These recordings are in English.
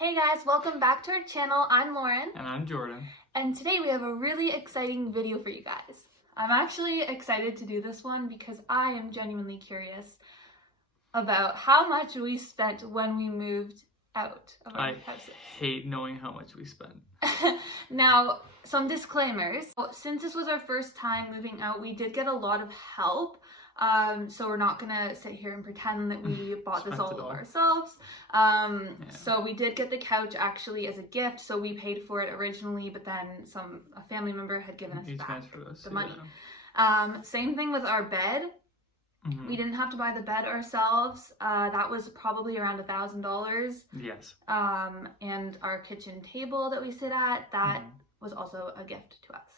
Hey guys, welcome back to our channel. I'm Lauren. And I'm Jordan. And today we have a really exciting video for you guys. I'm actually excited to do this one because I am genuinely curious about how much we spent when we moved out of our houses. I hate knowing how much we spent. Now, some disclaimers. Since this was our first time moving out, we did get a lot of help. So we're not gonna sit here and pretend that we bought this all ourselves. So we did get the couch actually as a gift, so we paid for it originally, but then a family member had given us back the money. Same thing with our bed. Mm-hmm. We didn't have to buy the bed ourselves. That was probably around $1,000. Yes. And our kitchen table that we sit at, that was also a gift to us.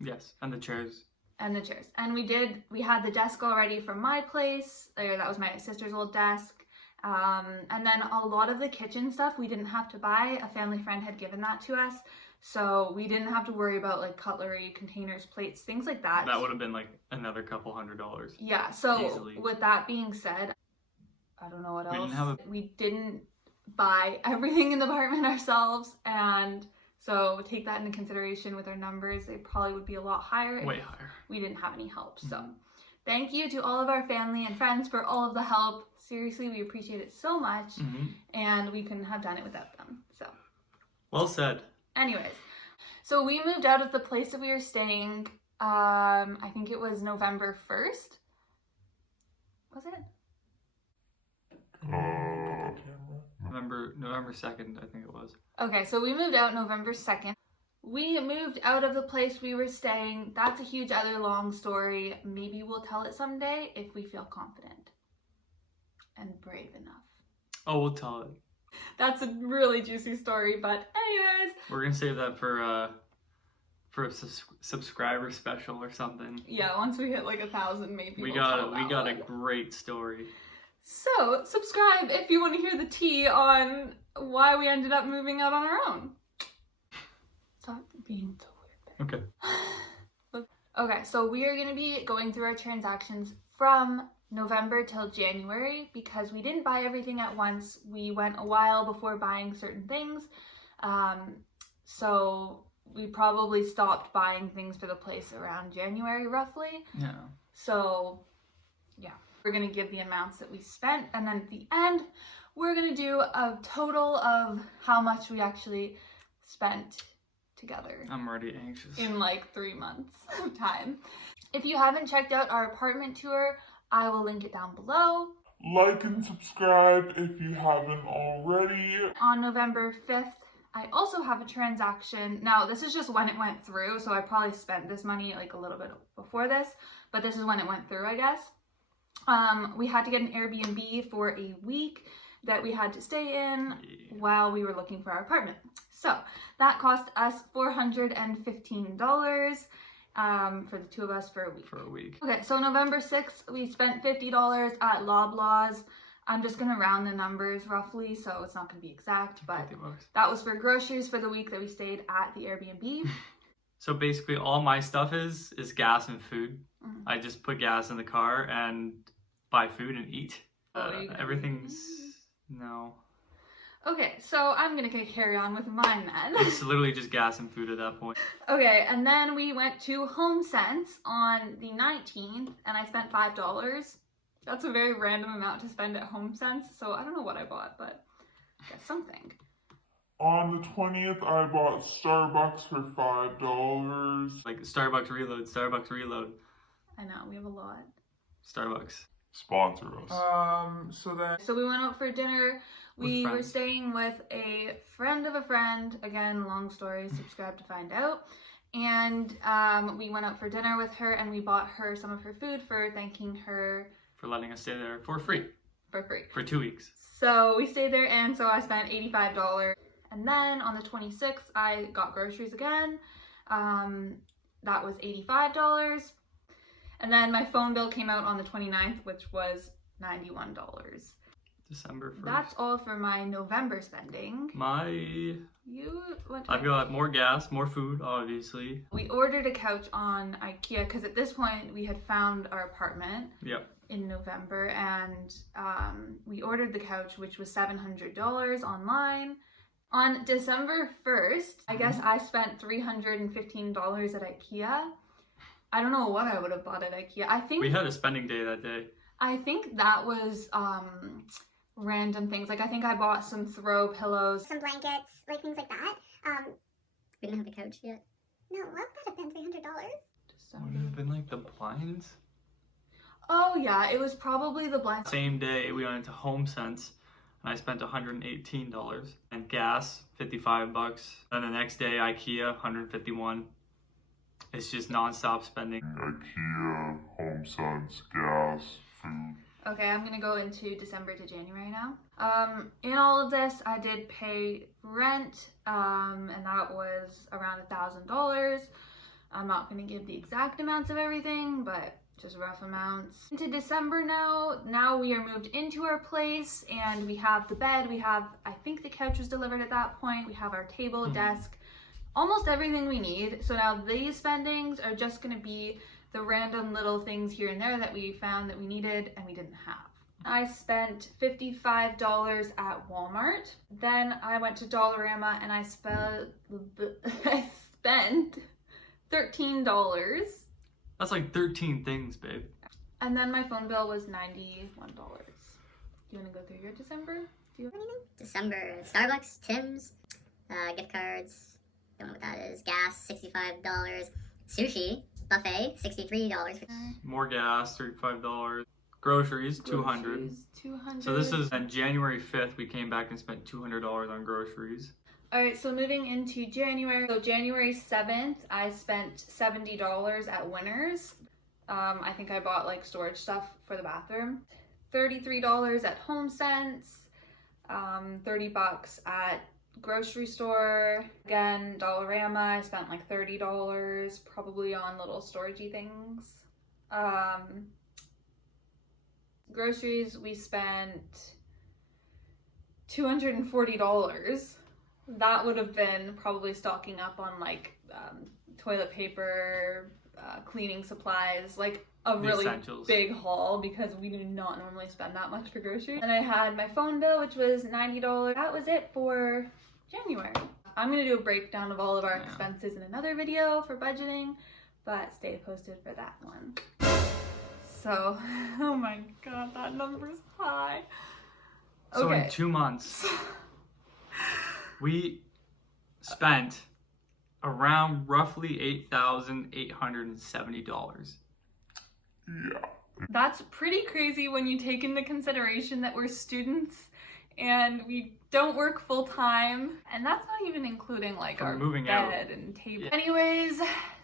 Yes, and the chairs. And the chairs. And we had the desk already from my place. That was my sister's old desk. And then a lot of the kitchen stuff we didn't have to buy. A family friend had given that to us. So we didn't have to worry about like cutlery, containers, plates, things like that. That would have been like another couple $100. Yeah, so easily. With that being said, I don't know what else. We didn't buy everything in the apartment ourselves, and so take that into consideration with our numbers. They probably would be a lot higher if we didn't have any help. So thank you to all of our family and friends for all of the help. Seriously, we appreciate it so much, and we couldn't have done it without them. So well said. Anyways, so we moved out of the place that we were staying, I think it was November 1st. Was it? November 2nd, I think it was. Okay, so we moved out November 2nd. We moved out of the place we were staying. That's a huge other long story. Maybe we'll tell it someday if we feel confident and brave enough. Oh, we'll tell it. That's a really juicy story, but anyways. We're gonna save that for a subscriber special or something. Yeah, once we hit like 1,000, maybe we got a great story. So subscribe if you want to hear the tea on why we ended up moving out on our own. Stop being so weird. Okay. Okay, so we are gonna be going through our transactions from November till January because we didn't buy everything at once. We went a while before buying certain things. So we probably stopped buying things for the place around January roughly. Yeah. So yeah, we're gonna give the amounts that we spent, and then at the end, we're gonna do a total of how much we actually spent together. I'm already anxious. In like 3 months of time. If you haven't checked out our apartment tour, I will link it down below. Like and subscribe if you haven't already. On November 5th, I also have a transaction. Now, this is just when it went through, so I probably spent this money like a little bit before this, but this is when it went through, I guess. We had to get an Airbnb for a week that we had to stay in while we were looking for our apartment. So that cost us $415 for the two of us for a week. Okay, so November 6th, we spent $50 at Loblaws. I'm just gonna round the numbers roughly, so it's not gonna be exact, but that was for groceries for the week that we stayed at the Airbnb. So basically all my stuff is gas and food. I just put gas in the car and buy food and eat. Everything's... No. Okay, so I'm gonna carry on with mine then. It's literally just gas and food at that point. Okay, and then we went to HomeSense on the 19th, and I spent $5. That's a very random amount to spend at HomeSense, so I don't know what I bought, but I guess something. On the 20th, I bought Starbucks for $5. Like Starbucks Reload, Starbucks Reload. I know, we have a lot. Starbucks. Sponsor us. So we went out for dinner. We were staying with a friend of a friend. Again, long story, subscribe to find out. And we went out for dinner with her, and we bought her some of her food for thanking her for letting us stay there for free. For 2 weeks. So we stayed there, and so I spent $85. And then on the 26th, I got groceries again. That was $85. And then my phone bill came out on the 29th, which was $91. December 1st. That's all for my November spending. I've got more gas, more food, obviously. We ordered a couch on IKEA because at this point we had found our apartment. Yep. In November, and we ordered the couch, which was $700 online. On December 1st, I guess I spent $315 at IKEA. I don't know what I would have bought at IKEA. I think we had a spending day that day. I think that was random things. Like I think I bought some throw pillows, some blankets, like things like that. We didn't have the couch yet. No, what would that have been? $300? Would it have been like the blinds? Oh yeah, it was probably the blinds. Same day we went into HomeSense and I spent $118 and gas $55. Then the next day IKEA $151. It's just non-stop spending. IKEA, HomeSense, gas, food. Okay, I'm gonna go into December to January now. In all of this, I did pay rent, and that was around $1,000. I'm not gonna give the exact amounts of everything, but just rough amounts. Into December now we are moved into our place, and we have the bed, I think the couch was delivered at that point, we have our table, desk, almost everything we need. So now these spendings are just gonna be the random little things here and there that we found that we needed and we didn't have. I spent $55 at Walmart. Then I went to Dollarama and I spent $13. That's like 13 things, babe. And then my phone bill was $91. Do you want to go through your December? December, Starbucks, Tim's, gift cards, don't know what that is, gas, $65, sushi, buffet, $63. More gas, $35. Groceries, $200. So this is on January 5th, we came back and spent $200 on groceries. Alright, so moving into January. So January 7th, I spent $70 at Winners. I think I bought like storage stuff for the bathroom. $33 at HomeSense. $30 at grocery store. Again, Dollarama, I spent like $30 probably on little storagey things. Groceries, we spent $240. That would have been probably stocking up on like toilet paper, cleaning supplies, like a really big haul, because we do not normally spend that much for groceries. And I had my phone bill, which was $90. That was it for January. I'm gonna do a breakdown of all of our expenses in another video for budgeting, but stay posted for that one. So, oh my god, that number's high. So in 2 months, we spent around roughly $8,870. Yeah. That's pretty crazy when you take into consideration that we're students and we don't work full time, and that's not even including like our bed and table. Yeah. Anyways,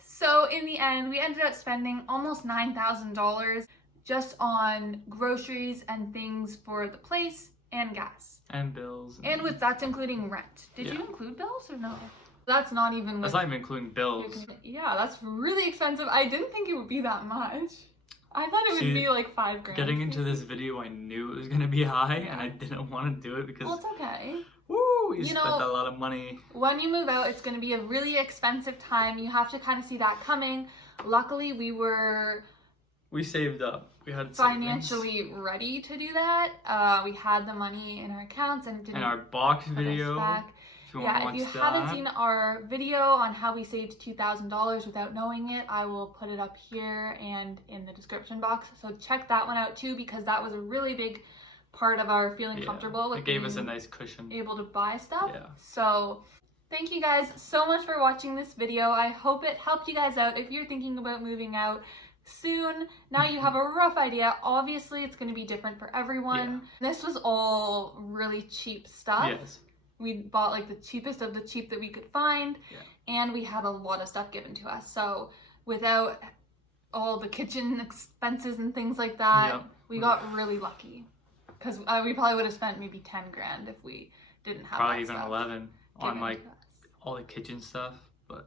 so in the end, we ended up spending almost $9,000 just on groceries and things for the place and gas. And bills. And with that's including rent. Did you include bills or no? That's not even. That's not even including bills. Yeah, that's really expensive. I didn't think it would be that much. I thought it would be like $5,000. Getting into this video, I knew it was gonna be high, and I didn't want to do it because. Well, it's okay. Woo! You spent a lot of money. When you move out, it's gonna be a really expensive time. You have to kind of see that coming. Luckily, we saved up. We had financially ready to do that. We had the money in our accounts and didn't. And our box video. If you haven't seen our video on how we saved $2,000 without knowing it, I will put it up here and in the description box. So check that one out too, because that was a really big part of our feeling comfortable with. It gave us a nice cushion. Able to buy stuff. Yeah. So thank you guys so much for watching this video. I hope it helped you guys out if you're thinking about moving out soon. Now you have a rough idea. Obviously, it's going to be different for everyone. Yeah. This was all really cheap stuff. Yes. We bought like the cheapest of the cheap that we could find, and we had a lot of stuff given to us. So without all the kitchen expenses and things like that, we got really lucky, because we probably would have spent maybe $10,000 if we didn't have probably even 11 on like all the kitchen stuff. But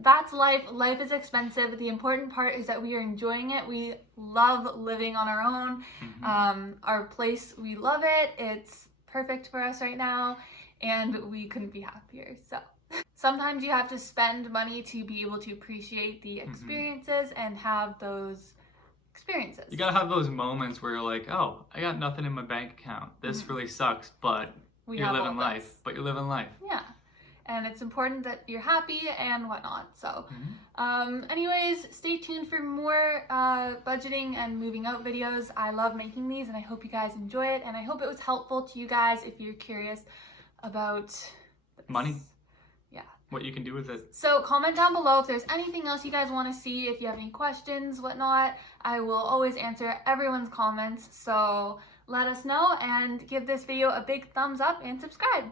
that's life. Life is expensive. The important part is that we are enjoying it. We love living on our own. Our place, we love it. It's perfect for us right now, and we couldn't be happier. So sometimes you have to spend money to be able to appreciate the experiences and have those experiences. You gotta have those moments where you're like, oh, I got nothing in my bank account. This really sucks, but we You're have all living this. life, but you're living life. Yeah. And it's important that you're happy and whatnot. So, Mhm. anyways, stay tuned for more budgeting and moving out videos. I love making these and I hope you guys enjoy it. And I hope it was helpful to you guys if you're curious about this. Money. Yeah. What you can do with it. So comment down below if there's anything else you guys want to see. If you have any questions, whatnot, I will always answer everyone's comments. So let us know and give this video a big thumbs up and subscribe.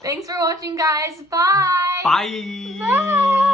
Thanks for watching, guys. Bye. Bye. Bye.